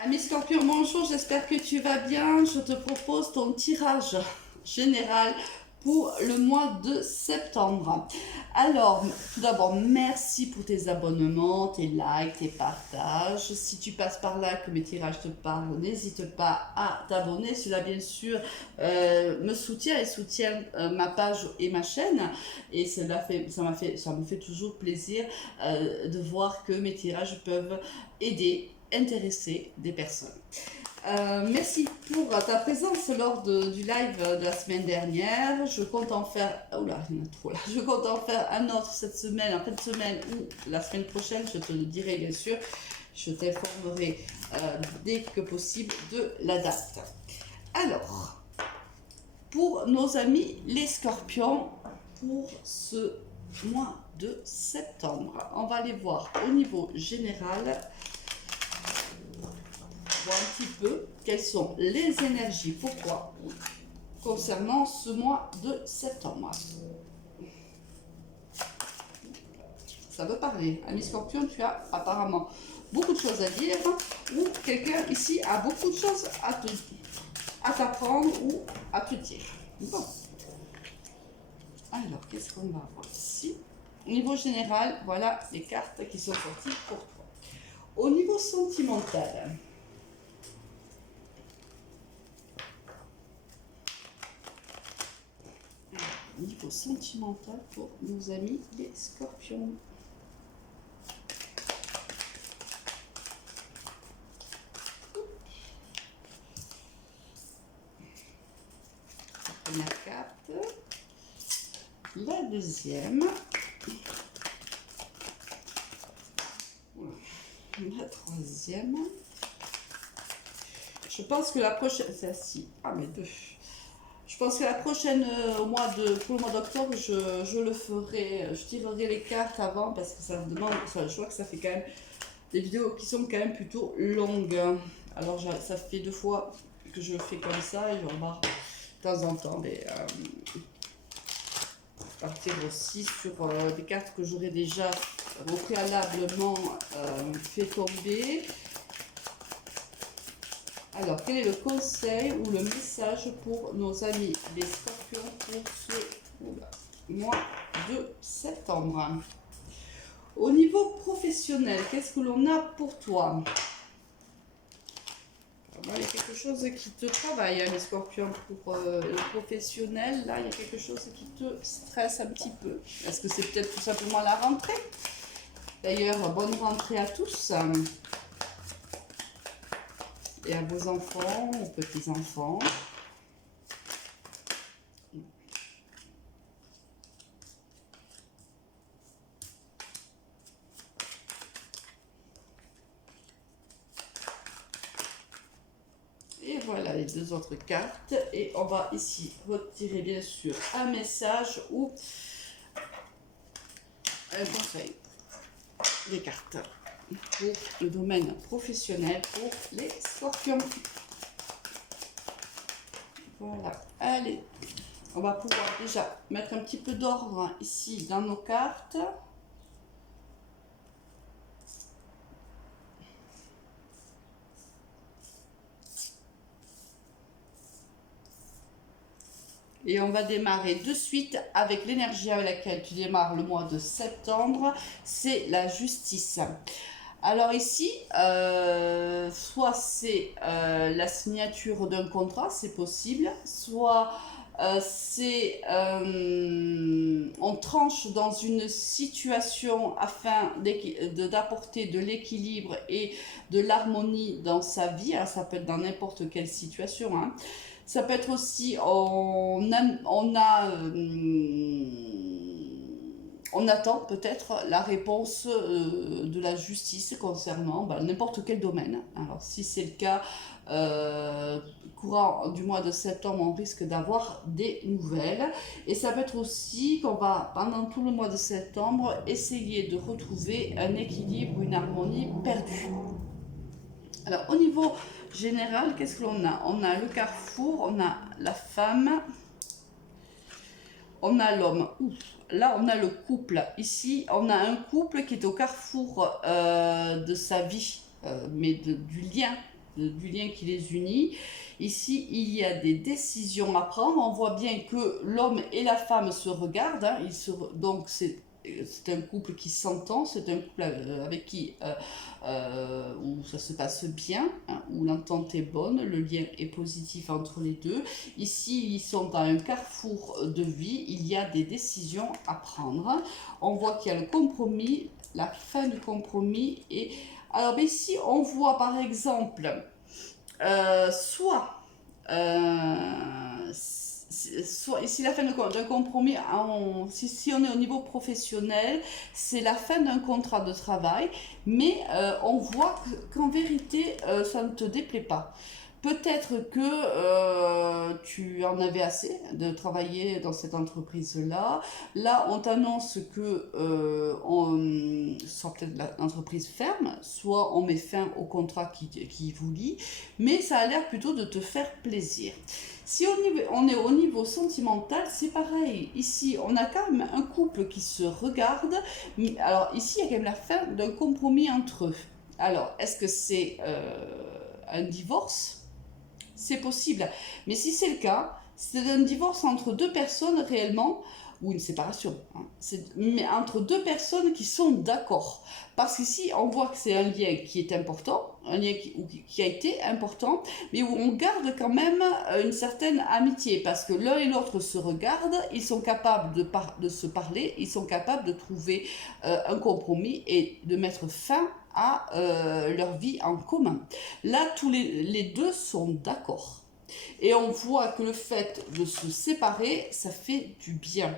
Ami Scorpion, bonjour, j'espère que tu vas bien. Je te propose ton tirage général pour le mois de septembre. Alors, tout d'abord, merci pour tes abonnements, tes likes, tes partages. Si tu passes par là, que mes tirages te parlent, n'hésite pas à t'abonner. Cela, bien sûr, me soutient et soutient ma page et ma chaîne. Et ça me fait toujours plaisir de voir que mes tirages peuvent aider, intéresser des personnes. Merci pour ta présence lors du live de la semaine dernière. Je compte en faire. Oh là, il y en a trop là. Je compte en faire un autre cette semaine, en fin de semaine ou la semaine prochaine. Je te le dirai bien sûr. Je t'informerai dès que possible de la date. Alors, pour nos amis les scorpions, pour ce mois de septembre, on va aller voir au niveau général. Voir un petit peu quelles sont les énergies, pourquoi, concernant ce mois de septembre. Ça veut parler. Ami Scorpion, tu as apparemment beaucoup de choses à dire, ou quelqu'un ici a beaucoup de choses à t'apprendre ou à te dire. Bon. Alors, qu'est-ce qu'on va voir ici? Au niveau général, voilà les cartes qui sont sorties pour toi. Au niveau sentimental, niveau sentimental pour nos amis les scorpions. La première carte, la deuxième, la troisième. Je pense que la prochaine, celle-ci, ah mais deux. Je pense que la prochaine, pour le mois d'octobre, je le ferai, je tirerai les cartes avant parce que ça me demande, je vois que ça fait quand même des vidéos qui sont quand même plutôt longues. Alors ça fait 2 fois que je fais comme ça et je remarque de temps en temps partir aussi sur des cartes que j'aurais déjà préalablement fait tomber. Alors, quel est le conseil ou le message pour nos amis les scorpions pour ce mois de septembre? Au niveau professionnel, qu'est-ce que l'on a pour toi? Alors, il y a quelque chose qui te travaille, hein, les scorpions, pour le professionnel. Là, il y a quelque chose qui te stresse un petit peu. Est-ce que c'est peut-être tout simplement la rentrée? D'ailleurs, bonne rentrée à tous. Et à vos enfants, aux petits-enfants. Et voilà les 2 autres cartes. Et on va ici retirer bien sûr un message ou un conseil des cartes pour le domaine professionnel pour les scorpions. Voilà, allez, on va pouvoir déjà mettre un petit peu d'ordre ici dans nos cartes. Et on va démarrer de suite avec l'énergie avec laquelle tu démarres le mois de septembre, c'est la justice. Alors ici, soit c'est la signature d'un contrat, c'est possible, soit on tranche dans une situation afin d'apporter de l'équilibre et de l'harmonie dans sa vie. Alors, ça peut être dans n'importe quelle situation, hein. Ça peut être aussi, on attend peut-être la réponse de la justice concernant n'importe quel domaine. Alors si c'est le cas, courant du mois de septembre, on risque d'avoir des nouvelles. Et ça peut être aussi qu'on va, pendant tout le mois de septembre, essayer de retrouver un équilibre, une harmonie perdue. Alors au niveau général, qu'est-ce que l'on a? On a le carrefour, on a la femme, on a l'homme. Là, on a le couple. Ici, on a un couple qui est au carrefour de sa vie, mais du lien du lien qui les unit. Ici, il y a des décisions à prendre. On voit bien que l'homme et la femme se regardent. Hein. Donc, c'est un couple qui s'entend, c'est un couple avec qui où ça se passe bien, hein, où l'entente est bonne, le lien est positif entre les deux. Ici, ils sont dans un carrefour de vie, il y a des décisions à prendre. On voit qu'il y a le compromis, la fin du compromis. Et alors ici, on voit par exemple soit ici la fin d'un compromis, si on est au niveau professionnel, c'est la fin d'un contrat de travail, mais on voit qu'en vérité, ça ne te déplaît pas. Peut-être que tu en avais assez de travailler dans cette entreprise-là. Là, on t'annonce que soit peut-être l'entreprise ferme, soit on met fin au contrat qui vous lie, mais ça a l'air plutôt de te faire plaisir. Si on est au niveau sentimental, c'est pareil. Ici, on a quand même un couple qui se regarde. Alors ici, il y a quand même la fin d'un compromis entre eux. Alors, est-ce que c'est un divorce ? C'est possible. Mais si c'est le cas, c'est un divorce entre deux personnes réellement, ou une séparation, hein. Mais entre deux personnes qui sont d'accord. Parce qu'ici, on voit que c'est un lien qui est important, un lien qui a été important, mais où on garde quand même une certaine amitié. Parce que l'un et l'autre se regardent, ils sont capables de se parler, ils sont capables de trouver un compromis et de mettre fin à leur vie en commun. Là, tous les deux sont d'accord. Et on voit que le fait de se séparer, ça fait du bien.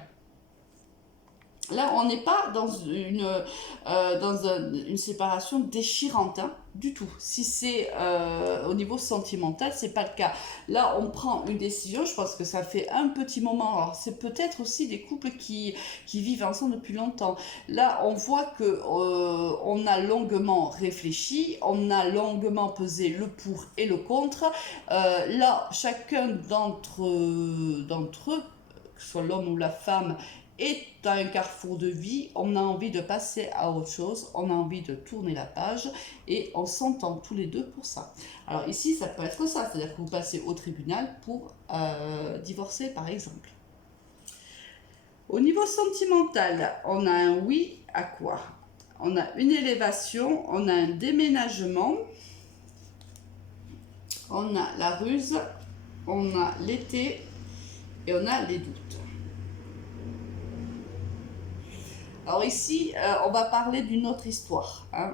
Là, on n'est pas dans une séparation déchirante, hein, du tout. Si c'est au niveau sentimental, c'est pas le cas. Là, on prend une décision. Je pense que ça fait un petit moment. Alors, c'est peut-être aussi des couples qui vivent ensemble depuis longtemps. Là, on voit que on a longuement réfléchi, on a longuement pesé le pour et le contre. Là, chacun d'entre eux, que ce soit l'homme ou la femme, est dans un carrefour de vie, on a envie de passer à autre chose, on a envie de tourner la page et on s'entend tous les deux pour ça. Alors ici, ça peut être ça, c'est-à-dire que vous passez au tribunal pour divorcer par exemple. Au niveau sentimental, on a un oui à quoi? On a une élévation, on a un déménagement, on a la ruse, on a l'été et on a les doutes. Alors ici, on va parler d'une autre histoire. Hein.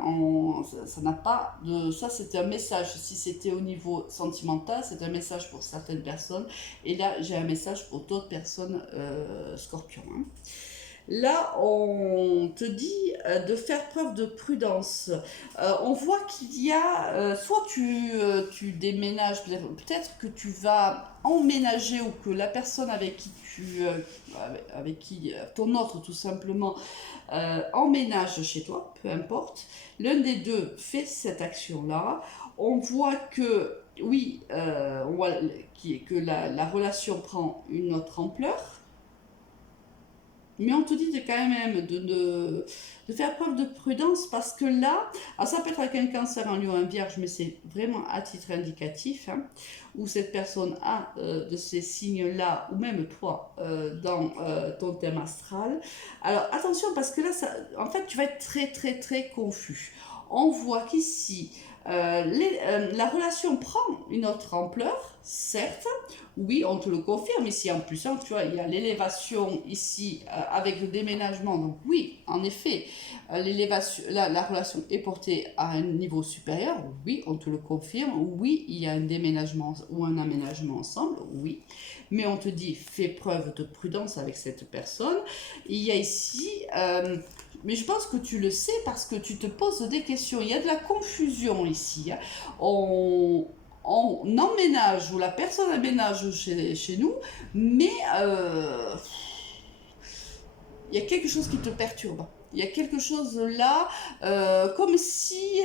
Ça n'a pas de... Ça, c'est un message. Si c'était au niveau sentimental, c'est un message pour certaines personnes. Et là, j'ai un message pour d'autres personnes scorpions. Hein. Là, on te dit de faire preuve de prudence. On voit qu'il y a, soit tu déménages, peut-être que tu vas emménager ou que la personne avec qui ton autre tout simplement emménage chez toi, peu importe. L'un des deux fait cette action-là. On voit que, oui, que la relation prend une autre ampleur. Mais on te dit quand même de faire preuve de prudence parce que là, alors ça peut être avec un cancer, un lion, un vierge, mais c'est vraiment à titre indicatif, hein, où cette personne a de ces signes-là, ou même toi, dans ton thème astral. Alors attention parce que là, en fait, tu vas être très très très confus. On voit qu'ici, la relation prend une autre ampleur, certes, oui, on te le confirme ici en plus, hein, tu vois, il y a l'élévation ici avec le déménagement, donc oui, en effet, l'élévation, la relation est portée à un niveau supérieur, oui, on te le confirme, oui, il y a un déménagement ou un aménagement ensemble, oui, mais on te dit, fais preuve de prudence avec cette personne. Il y a ici... mais je pense que tu le sais parce que tu te poses des questions. Il y a de la confusion ici. Hein. On emménage ou la personne aménage chez nous, mais il y a quelque chose qui te perturbe. Il y a quelque chose là, comme si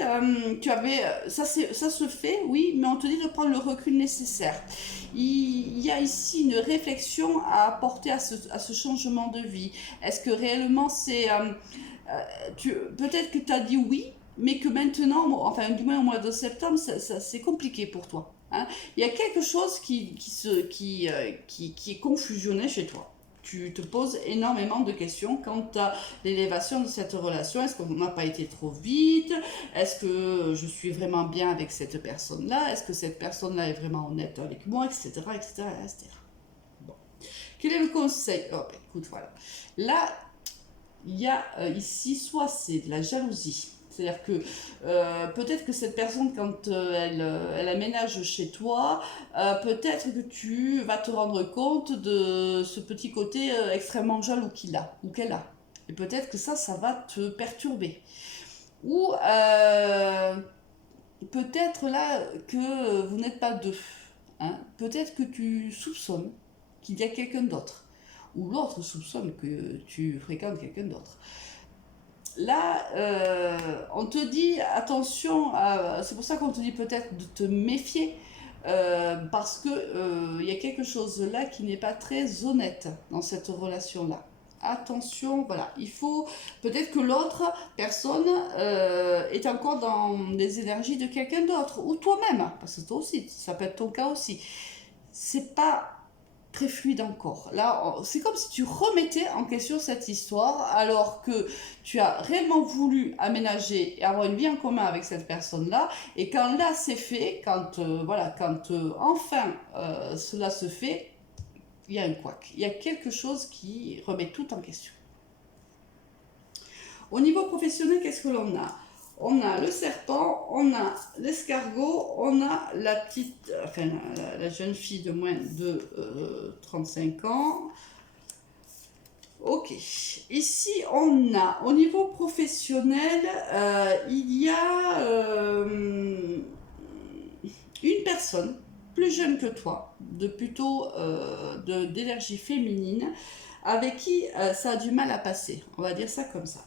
tu avais... Ça se fait, oui, mais on te dit de prendre le recul nécessaire. Il y a ici une réflexion à apporter à ce changement de vie. Est-ce que réellement c'est... peut-être que tu as dit oui, mais que maintenant, enfin du moins au mois de septembre, c'est compliqué pour toi. Hein. Il y a quelque chose qui est confusionné chez toi. Tu te poses énormément de questions quant à l'élévation de cette relation. Est-ce qu'on n'a pas été trop vite? Est-ce que je suis vraiment bien avec cette personne-là? Est-ce que cette personne-là est vraiment honnête avec moi? Etc. etc., etc. Bon. Quel est le conseil? Oh, ben, écoute, voilà. Là, il y a ici, soit c'est de la jalousie. C'est-à-dire que peut-être que cette personne, quand elle aménage chez toi, peut-être que tu vas te rendre compte de ce petit côté extrêmement jaloux qu'il a ou qu'elle a. Et peut-être que ça va te perturber. Ou peut-être là que vous n'êtes pas deux. Hein. Peut-être que tu soupçonnes qu'il y a quelqu'un d'autre. Ou l'autre soupçonne que tu fréquentes quelqu'un d'autre. Là, on te dit attention, c'est pour ça qu'on te dit peut-être de te méfier, parce que il y a quelque chose là qui n'est pas très honnête dans cette relation-là. Attention, voilà, il faut peut-être que l'autre personne est encore dans les énergies de quelqu'un d'autre, ou toi-même, parce que toi aussi, ça peut être ton cas aussi. C'est pas très fluide encore. Là, c'est comme si tu remettais en question cette histoire alors que tu as réellement voulu aménager et avoir une vie en commun avec cette personne-là. Et quand là c'est fait, quand enfin cela se fait, il y a un couac. Il y a quelque chose qui remet tout en question. Au niveau professionnel, qu'est-ce que l'on a? On a le serpent, on a l'escargot, on a la petite, enfin la jeune fille de moins de 35 ans. Ok, ici on a, au niveau professionnel, il y a une personne plus jeune que toi, de plutôt d'énergie féminine, avec qui ça a du mal à passer, on va dire ça comme ça.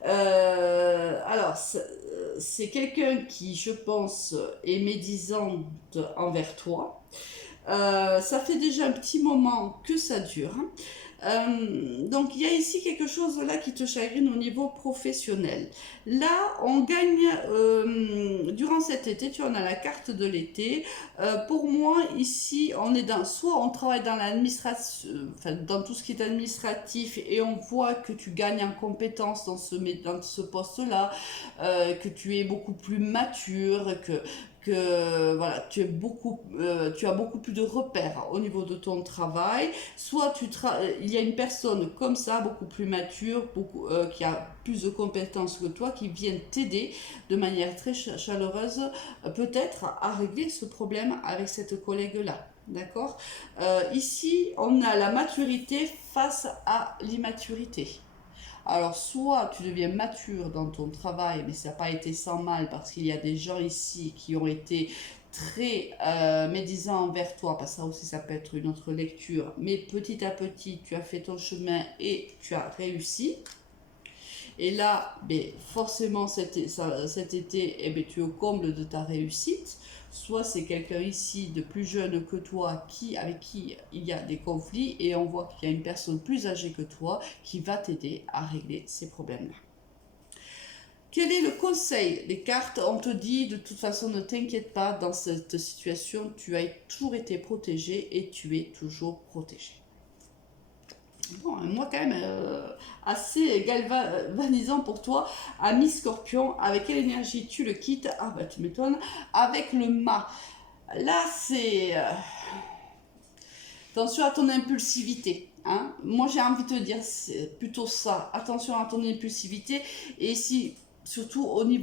Alors, c'est quelqu'un qui, je pense, est médisante envers toi. Ça fait déjà un petit moment que ça dure. Donc il y a ici quelque chose là qui te chagrine au niveau professionnel. Là, on gagne durant cet été, tu en as la carte de l'été. Pour moi, ici, on est soit on travaille dans l'administration, enfin, dans tout ce qui est administratif et on voit que tu gagnes en compétences dans ce poste-là, que tu es beaucoup plus mature, que voilà, tu as beaucoup plus de repères au niveau de ton travail. Soit il y a une personne comme ça, beaucoup plus mature, qui a plus de compétences que toi, qui vient t'aider de manière très chaleureuse, peut-être à régler ce problème avec cette collègue-là. D'accord. Ici, on a la maturité face à l'immaturité. Alors, soit tu deviens mature dans ton travail, mais ça n'a pas été sans mal parce qu'il y a des gens ici qui ont été très médisants envers toi, parce que ça aussi, ça peut être une autre lecture. Mais petit à petit, tu as fait ton chemin et tu as réussi. Et là, ben, forcément, cet été, eh ben, tu es au comble de ta réussite. Soit c'est quelqu'un ici de plus jeune que toi avec qui il y a des conflits et on voit qu'il y a une personne plus âgée que toi qui va t'aider à régler ces problèmes-là. Quel est le conseil? Les cartes, on te dit de toute façon ne t'inquiète pas, dans cette situation, tu as toujours été protégé et tu es toujours protégé. Bon, moi quand même assez galvanisant pour toi, ami Scorpion. Avec quelle énergie tu le quittes? Ah bah tu m'étonnes. Avec le mât. Là c'est attention à ton impulsivité. Hein. Moi j'ai envie de te dire c'est plutôt ça. Attention à ton impulsivité et si surtout au niveau